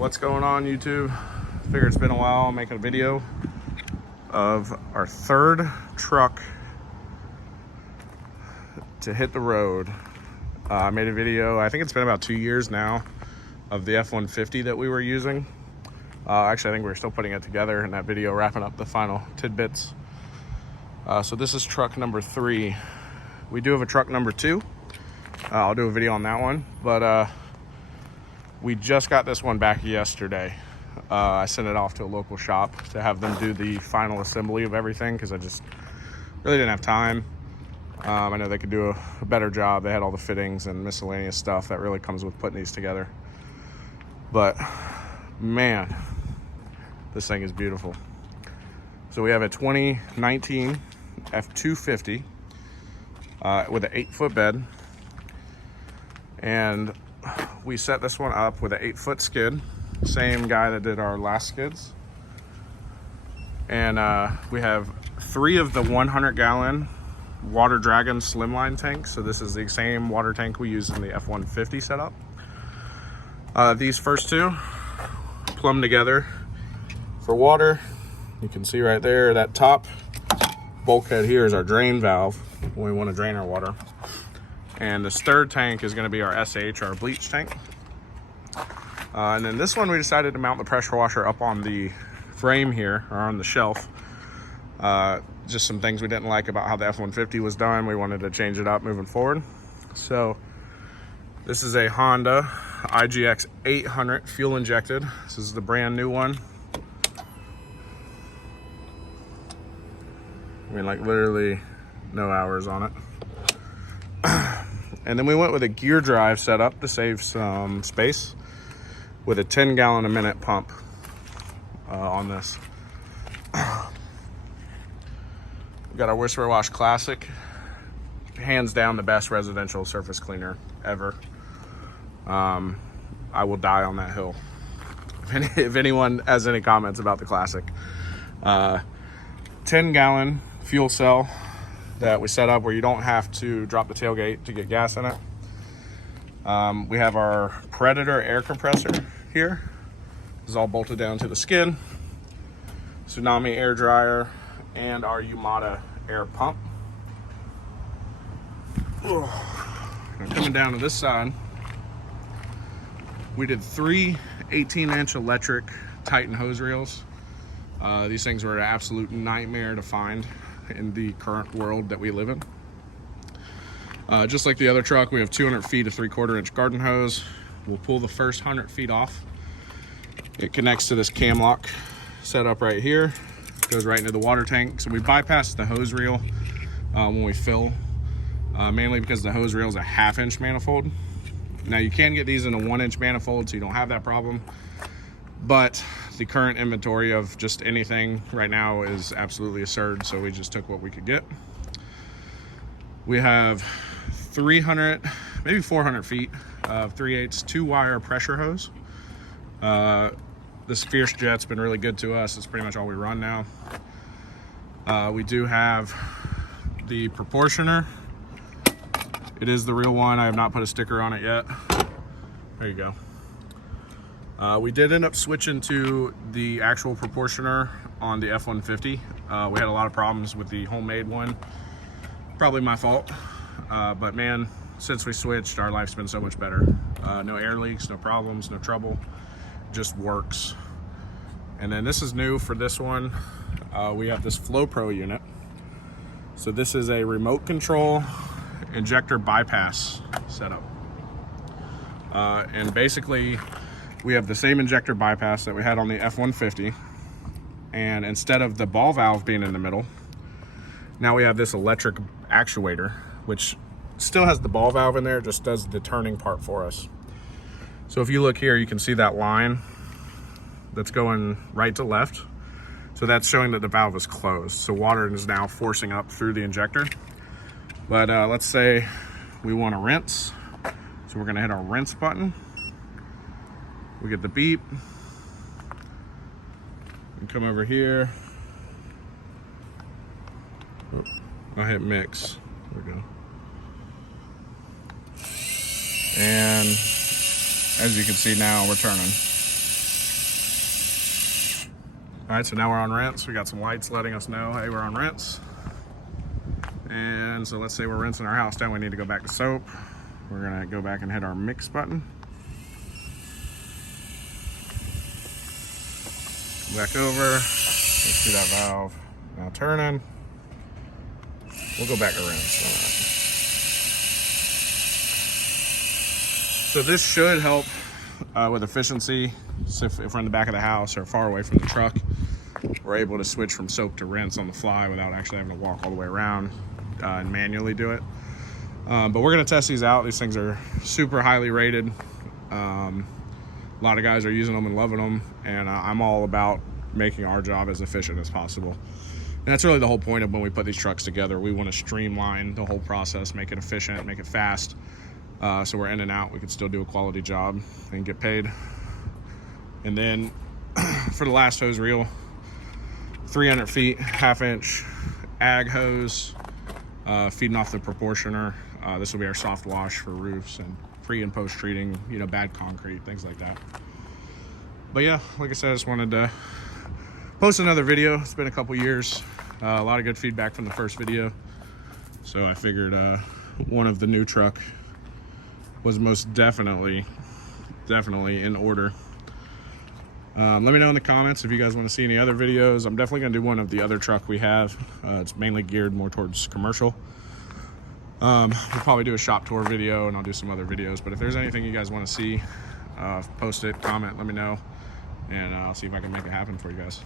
What's going on, YouTube? Figured it's been a while making a video of our third truck to hit the road. I made a video, I think it's been about 2 years now, of the F-150 that we were using. Actually, I think we're still putting it together in that video, wrapping up the final tidbits. So this is truck number 3. We do have a truck number 2. I'll do a video on that one, but we just got this one back yesterday. I sent it off to a local shop to have them do the final assembly of everything because I just really didn't have time. I know they could do a better job. They had all the fittings and miscellaneous stuff that really comes with putting these together. But man, this thing is beautiful. So we have a 2019 F-250 with an 8-foot bed. And we set this one up with an 8-foot skid. Same guy that did our last skids. And we have 3 of the 100-gallon Water Dragon slimline tanks. So this is the same water tank we use in the F-150 setup. These first 2 plumb together for water. You can see right there, that top bulkhead here is our drain valve when we want to drain our water. And this third tank is going to be our SH, our bleach tank. And then this one we decided to mount the pressure washer up on the frame here, or on the shelf. Just some things we didn't like about how the F-150 was done. We wanted to change it up moving forward. So this is a Honda IGX 800 fuel injected. This is the brand new one. I mean, like literally no hours on it. And then we went with a gear drive setup to save some space with a 10-gallon a minute pump on this. We got our Whisper Wash Classic. Hands down the best residential surface cleaner ever. I will die on that hill if anyone has any comments about the Classic. 10-gallon fuel cell that we set up where you don't have to drop the tailgate to get gas in it. We have our Predator air compressor here. This is all bolted down to the skid. Tsunami air dryer and our Yamada air pump. Now coming down to this side, we did 3 18-inch electric Titan hose reels. These things were an absolute nightmare to find in the current world that we live in. Just like the other truck, we have 200 feet of 3/4 inch garden hose. We'll pull the first 100 feet off. It connects to this cam lock setup right here. Goes right into the water tank. So we bypass the hose reel when we fill, mainly because the hose reel is a 1/2-inch manifold. Now you can get these in a 1-inch manifold, so you don't have that problem. But the current inventory of just anything right now is absolutely absurd, so we just took what we could get. We have 300, maybe 400 feet of 3/8 2-wire pressure hose. This Fierce Jet's been really good to us. It's pretty much all we run now. We do have the proportioner. It is the real one. I have not put a sticker on it yet. There you go. We did end up switching to the actual proportioner on the F-150. We had a lot of problems with the homemade one. Probably my fault. But man, since we switched, our life's been so much better. No air leaks, no problems, no trouble. Just works. And then this is new for this one. We have this Flow Pro unit. So this is a remote control injector bypass setup. And basically, we have the same injector bypass that we had on the F-150. And instead of the ball valve being in the middle, now we have this electric actuator, which still has the ball valve in there, just does the turning part for us. So if you look here, you can see that line that's going right to left. So that's showing that the valve is closed. So water is now forcing up through the injector. But let's say we want to rinse. So we're gonna hit our rinse button. We get the beep. And come over here. I'll hit mix. There we go. And as you can see now, we're turning. All right, so now we're on rinse. We got some lights letting us know, hey, we're on rinse. And so let's say we're rinsing our house down, we need to go back to soap. We're gonna go back and hit our mix button. Back over, let's see that valve now turning. We'll go back to rinse on that. So this should help with efficiency. So if we're in the back of the house or far away from the truck, we're able to switch from soap to rinse on the fly without actually having to walk all the way around and manually do it. But we're gonna test these out. These things are super highly rated. A lot of guys are using them and loving them, and I'm all about making our job as efficient as possible. And that's really the whole point of when we put these trucks together. We want to streamline the whole process, make it efficient, make it fast, so we're in and out. We can still do a quality job and get paid. And then for the last hose reel, 300 feet, 1/2 inch ag hose, feeding off the proportioner. This will be our soft wash for roofs and pre and post treating, you know, bad concrete, things like that. But yeah, like I said, I just wanted to post another video. It's been a couple years, a lot of good feedback from the first video, so I figured one of the new truck was most definitely in order. Let me know in the comments if you guys want to see any other videos. I'm definitely going to do one of the other truck we have. It's mainly geared more towards commercial. We'll probably do a shop tour video, and I'll do some other videos. But if there's anything you guys want to see, post it, comment, let me know, and I'll see if I can make it happen for you guys.